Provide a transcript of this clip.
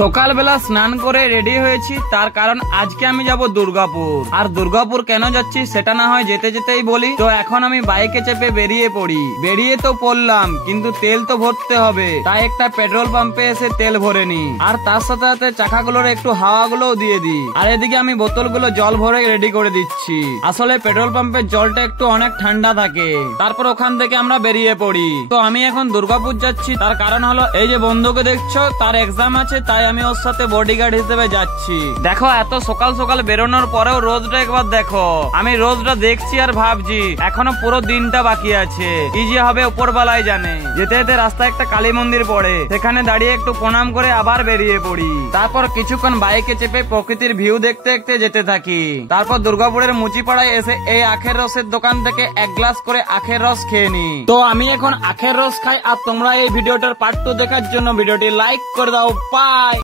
সকালবেলা স্নান করে রেডি হয়েছি, তার কারণ আজকে আমি যাব দুর্গাপুর। আর দুর্গাপুর কেন যাচ্ছি সেটা না হয় যেতে যেতেই বলি। তো এখন আমি বাইকে চেপে বেরিয়ে পড়ি। বেরিয়ে তো পড়লাম, কিন্তু তেল তো ভরতে হবে, তাই একটা পেট্রোল পাম্পে এসে তেল ভরে নি। আর তার সাথে সাথে চাকাগুলোর একটু হাওয়াগুলোও দিয়ে দিই। আর এদিকে আমি বোতলগুলো জল ভরে রেডি করে দিচ্ছি। আসলে পেট্রোল পাম্পের জলটা একটু অনেক ঠান্ডা থাকে। তারপর ওখান থেকে আমরা বেরিয়ে পড়ি। তো আমি এখন দুর্গাপুর যাচ্ছি, তার কারণ হলো এই যে বন্ধুকে দেখছো, তার এক্সাম আছে, তাই আমি ওর সাথে বডিগার্ড হিসেবে যাচ্ছি। দেখো এত সকাল সকাল বেরোনোর পরেও রোদটা একবার দেখো। আমি রোদটা দেখছি আর ভাবছি এখনো পুরো দিনটা বাকি আছে, কি যে হবে উপরবেলায় জানে। যেতে যেতে রাস্তায় একটা কালী মন্দির পড়ে, সেখানে দাঁড়িয়ে একটু প্রণাম করে আবার বেরিয়ে পড়ি। তারপর কিছুক্ষণ বাইকে চেপে প্রকৃতির ভিউ দেখতে দেখতে যেতে থাকি। তারপর দুর্গাপুরের মুচিপাড়ায় এসে এই আখের রসের দোকান থেকে এক গ্লাস করে আখের রস খেয়ে নি। তো আমি এখন আখের রস খাই, আর তোমরা এই ভিডিওটার পার্ট 2 দেখার জন্য ভিডিওটি লাইক করে দাও। বাই।